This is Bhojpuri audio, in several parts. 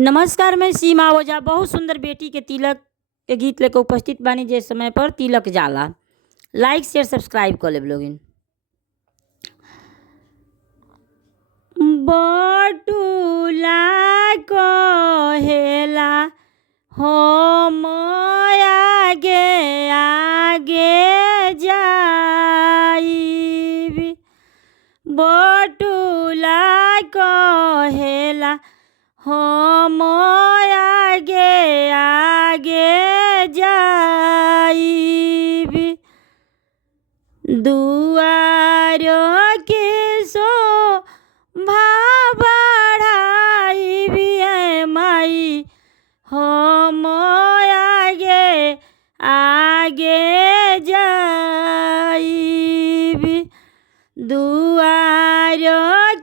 नमस्कार, मैं सीमा ओझा बहुत सुंदर बेटी के तिलक के गीत लेकर उपस्थित बानी। जे समय पर तिलक जाला, लाइक शेयर सब्सक्राइब कर लेब लोगिन। बटुला कहेला हम आगे आगे जाइब। बटुला कहेला हम आगे आगे जाइब। दुआर के शोभा बढ़ाइब माई हम आगे आगे जाइब। दुआर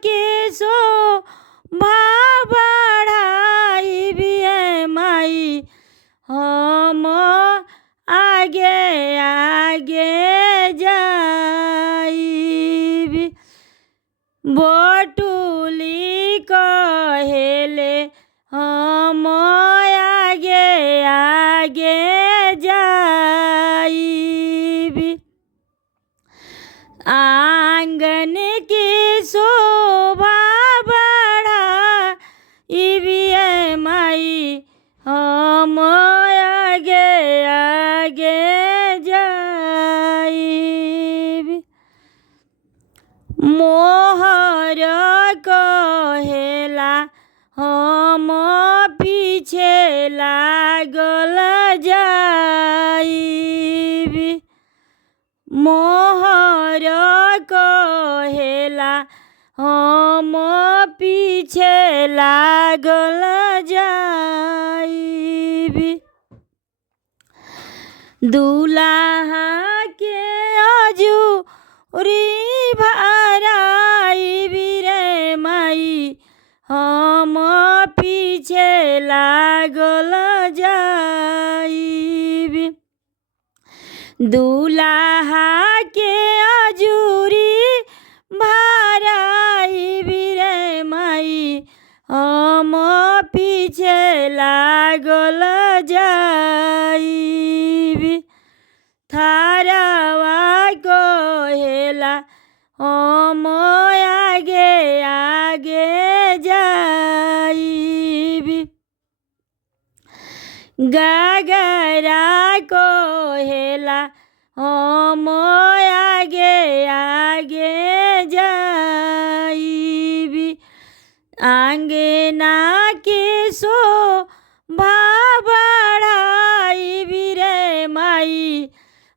के शोभा बढ़ाइब माई हम आगे आगे जाइब। बटुली कहेले हम आगे आगे जाइब। आंगन की शोभा बढ़ाइब माई हम आगे आगे जाइब। मोहर कहेला हम पीछे लागल जाइब। मोहर कहेला हम पीछे लागल जाइब। दुल्हा के अजूरी भराइब रे माई हम पीछे लागल जाइब। दुल्हा के अजूरी भराइब रे माई हम पीछे लागल जाइब। थारवा कहेला हम आगे आगे जाइब। गागरा कहेला हम आगे आगे जाइब। आंगना के शोभा बढ़ाइब रे माई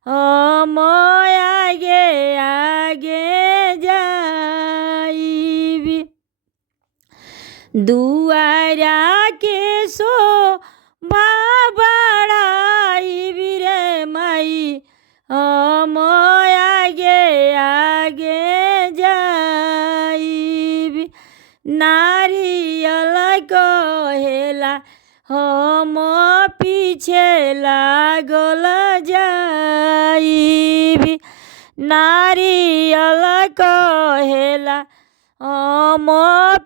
हम आगे आगे जाइब। दुआरा के शोभा बढ़ाइब रे माई हम आगे आगे जाइब। नारियल कहेला हम पीछे लागल जाइब। नारियल कहेला हम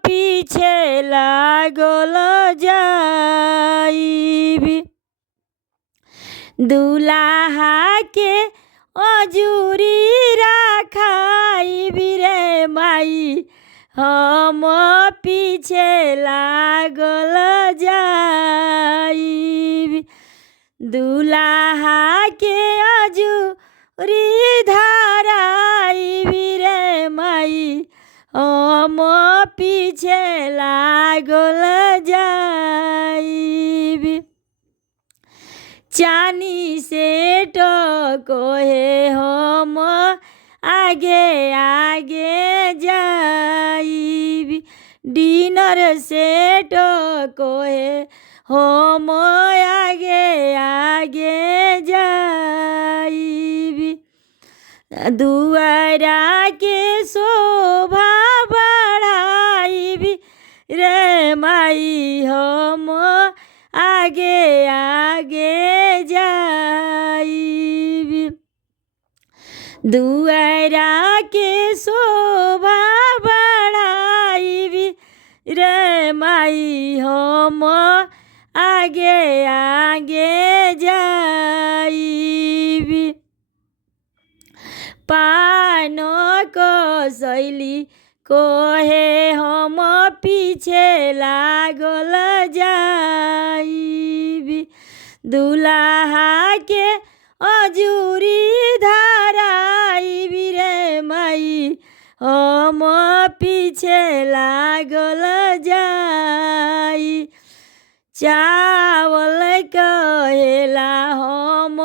पीछे लागल जाइब। दुल्हा के अजूरी राखाइब रे माई हम पीछे लागल जाइब। दुल्हा के अजूरी धराइब रे माई हम पीछे लागल जाइब। चानी से कहे हम आगे आगे जाइब। डिनर सेट कहे हम आगे आगे जाइब। दुआरा के शोभा बढ़ाइब रे माई हम आगे आगे जाइब। दुआरा के शोभा बढ़ाइब रे माई। माई हम आगे आगे जाइबी। पान कसैली कोहे हम पीछे लागल जाइबी। दुल्हा के अजूरी धराइबी रे माई हम पीछे लागल जाई। चावल कहेला हम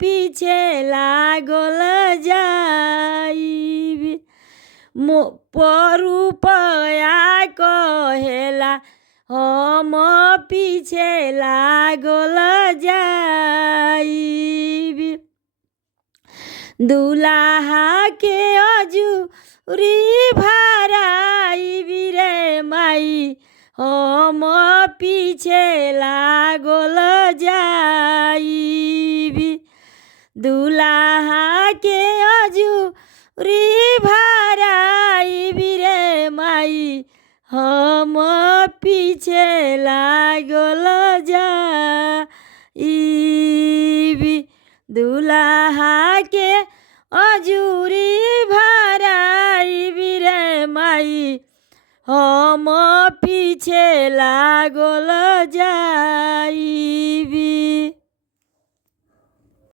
पीछे लागल जाइबी। रुपया कहेला हम पीछे लागल जाइबी। दुल्हा के अजूरी भराइबी रे माई हम पीछे लागल जाइबी। दुल्हा के अजूरी भराइबी रे माई हम पीछे लागल जाइबी। दुल्हा के अजूरी भराइबी रे माई हम पीछे लागल जाइबी।